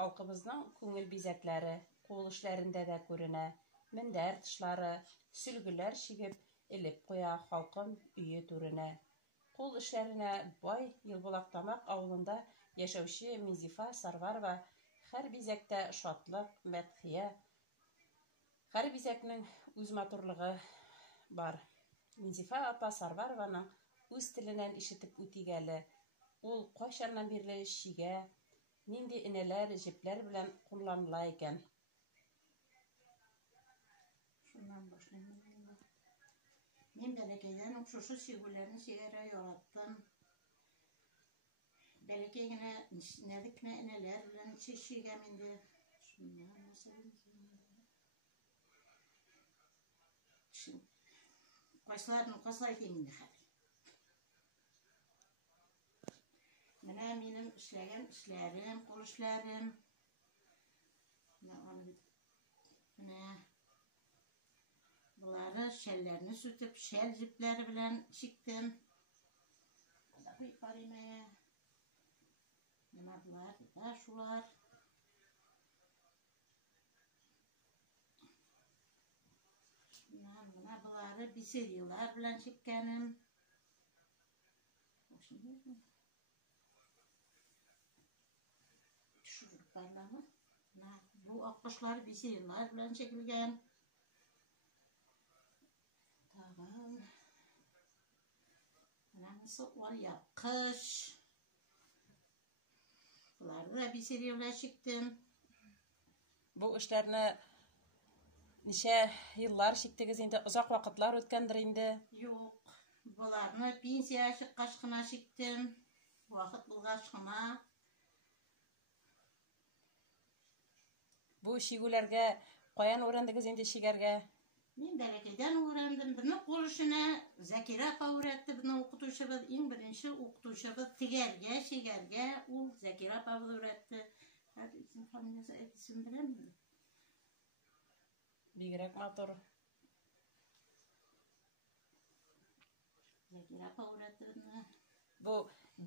халкыбызның күңел бизәкләре, кул эшләрендә дә күренә. Мендәр тышлары, сөлгеләр чигеп, элеп куя халкым өе түренә. Кул эшләренә бай Елбулактамак авылында яшәүче Мизифа Сарварова һәр бизәктә шатлык, мәдхия, һәр бизәкнең үз матурлыгы бар. Мизифа апа Сарварованың үз теленнән ишетеп үтигәле. Ул кайчаннан бирле чигә, нинди энәләр, җепләр белән кулланыла икән. Шуннан башлыйм. Мин бәләкәйдән үк шушы чигүләрне чигәргә яраттым. Бәләкәй генә нәзек кенә энәләр белән чигәм инде. Кайсыларын кайсылай әйтим инде хәзер. Менә минем эшләгән эшләрем, кул эшләрем. Менә булары шәлләрне сүтеп, шәл җепләре белән чиктем. Менә булар да шулар. Менә булары бисерилар белән чиккәнем. Bu akbaşlar bisirinler bilen çekilgen. Tamam. Nasıl var ya kış. Bunları da bisirinler çektim. Bu эшләрне ничә еллар чиктегез инде, озак вакытлар үткәндер инде. Yok. Bunlarını pensiya çıkkaç kına çektim. Vakit bulgaç kına. Bu şigülәргә каян öğrendiniz инде чигәргә? Мин бәләкәйдән öğrendim. Быны кул эшенә Закира апа öğретте. Быны укытучыбыз, иң беренче укытучыбыз тигәргә, чигәргә ул Закира апа öğретте. Хәзер исем фамилиясе әйтсем беләмме? Бигрәк матур. Закира апа öğretте быны. Bu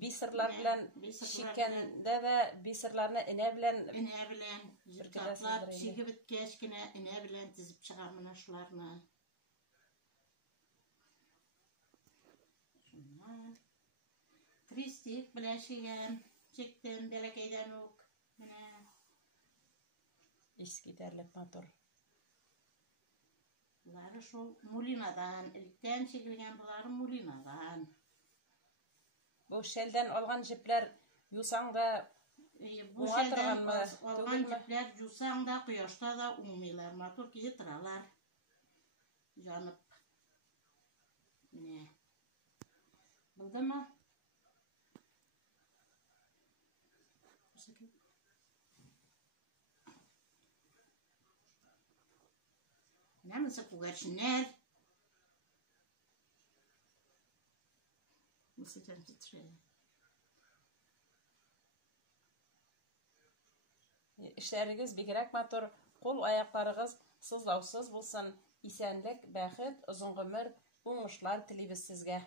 бисерлар белән чиккәндә дә бисерларны энә белән татлап чигеп беткәч кенә энә белән тизеп чыгам менә шуларны. Шуннан крестик белән чиктем бәләкәйдән үк. Менә искитәрлек матур. Булары шул Мулинадан, электән чигелгән булары Мулинадан. Bu şelden algan җепләр юсаң да Bu şelden algan җепләр юсаң да, кояшта да уңмыйлар, матур кие торалар. Җанып. Менә. Булдымы? Намысы күгәрченнәр. Эшләрегез бигрәк матур, кул аякларыгыз сызлаусыз булсын, исәнлек, бәхет, озын гомер, уңышлар телибез сезгә.